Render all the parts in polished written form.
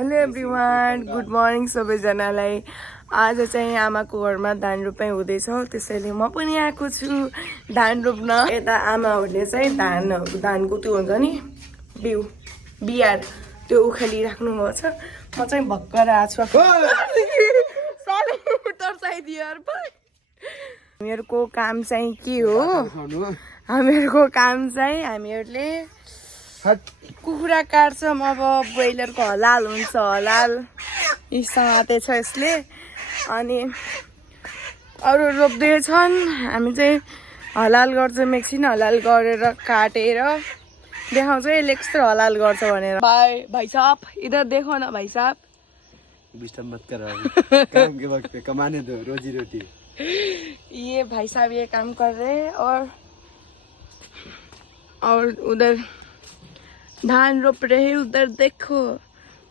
Hello everyone, good morning सबैजनालाई। आज चाहिँ आमाको घरमा धान रोपाइ हुँदैछ, त्यसैले म पनि आएको छु धान रोप्न। यता आमाहरूले चाहिँ धानको त्यो हुन्छ नि बियार त्यो उखालिराख्नु भएको छ। म चाहिँ भर्खर आएको छु। हामीहरूको काम चाहिँ के हो? हामीहरूको काम चाहिँ हामीहरूले कुखुरा काट्छौँ। अब ब्रोइलरको हलाल हुन्छ, हलाल समातेछ यसले। अनि अरू रोप्दैछन्, हामी चाहिँ हलाल गर्छौँ। एकछिन हलाल गरेर काटेर देखाउँछ यसले कस्तो हलाल गर्छ भनेर। भाई साहब इधर देखो ना भाई साहब, डिस्टर्ब मत कर, काम के वक्त पे कमाने दो रोजी रोटी। ये भाई साहब ये काम कर रहे हैं और उधर धान रोप रहे हैं। उधर देखो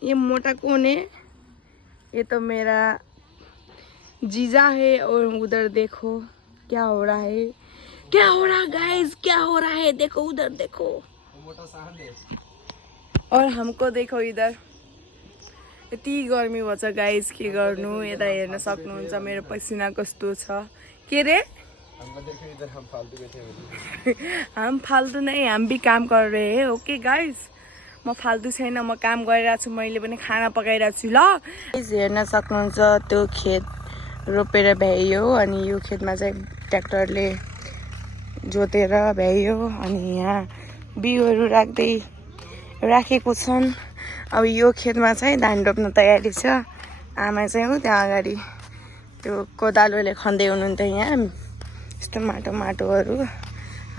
ये मोटा कौन है? ये तो मेरा जीजा है। और उधर देखो क्या हो रहा है, क्या हो रहा है गाइस, क्या हो रहा है? देखो उधर देखो, और हमको देखो इधर। यति गर्मी भन्छ गाइस, के गर्नु। यता हेर्न सक्नुहुन्छ मेरो पसिना कस्तो छ। के रे हम फाल्तु नहीं, हम भी काम कर रहे हैं। ओके गाइस, म फाल्तु छैन, म काम गरिरहेको छु। मैले पनि खाना पकाइरहेको छु। ल हेर्न सक्नुहुन्छ त्यो खेत रोपेर भ्याइयो। अनि यो खेतमा चाहिँ ट्र्याक्टरले जोतेर भ्याइयो। अनि यहाँ बिउहरू राखेको छन्। अब यो खेतमा चाहिँ धान रोप्न तयारी छ। आमा चाहिँ हो त्यहाँ अगाडि त्यो कोदालोले खन्दै हुनुहुन्थ्यो। यहाँ यस्तो माटोहरू।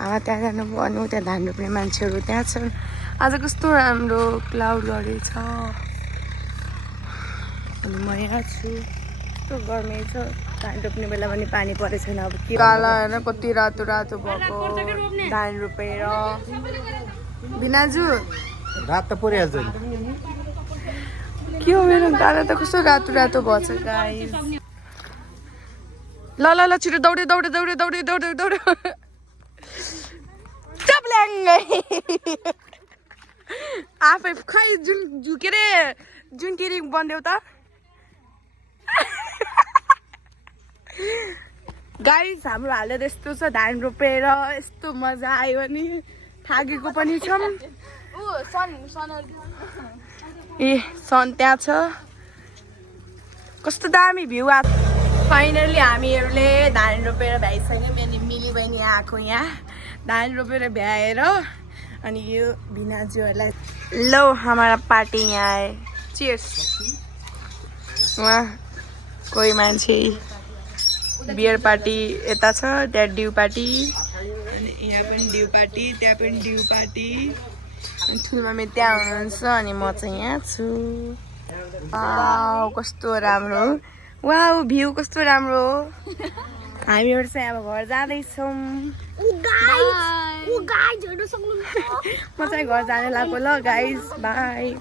आमा त्यहाँ जानुभयो अनि त्यहाँ धान रोप्ने मान्छेहरू त्यहाँ छन्। आज कस्तो राम्रो क्लाउड गरेछ। अनि म यहाँ छु, कस्तो गर्मी छ। धान रोप्ने बेला पनि पानी परेको छैन। अब के काला होइन, कति रातो रातो भएको धान रोपेर। बिनाजु रात त परिहाल्छ नि। के हो मेरो गाला त कस्तो रातो रातो भएछ गाइस। ल ल ल छिटो दौडे आफै खै के रे जुन टिरिङ बन्देऊ त। गाइस हाम्रो हालत यस्तो छ, धान रोपेर यस्तो मजा आयो नि थाकेको पनि छौँ। ए सन त्यहाँ छ, कस्तो दामी भ्यू आएको। फाइनली हामीहरूले धान रोपेर भ्याइसक्यौँ। मिली बहिनी आएको यहाँ धान रोपेर भ्याएर। अनि यो भिनाजुहरूलाई लो हमारा पार्टी यहाँ आए। चियर्स। वहाँ कोही मान्छे बियर पार्टी यता छ, त्यहाँ ड्यु पार्टी। अनि यहाँ पनि ड्यु पार्टी, त्यहाँ पनि ड्यु पार्टी। ठुलो मम्मी त्यहाँ हुनुहुन्छ अनि म चाहिँ यहाँ छु। वाउ कस्तो राम्रो, वाउ भ्यू कस्तो राम्रो। हामीहरू चाहिँ अब घर जाँदैछौँ। म चाहिँ घर जाने लाग्यो। ल गाइस बाई।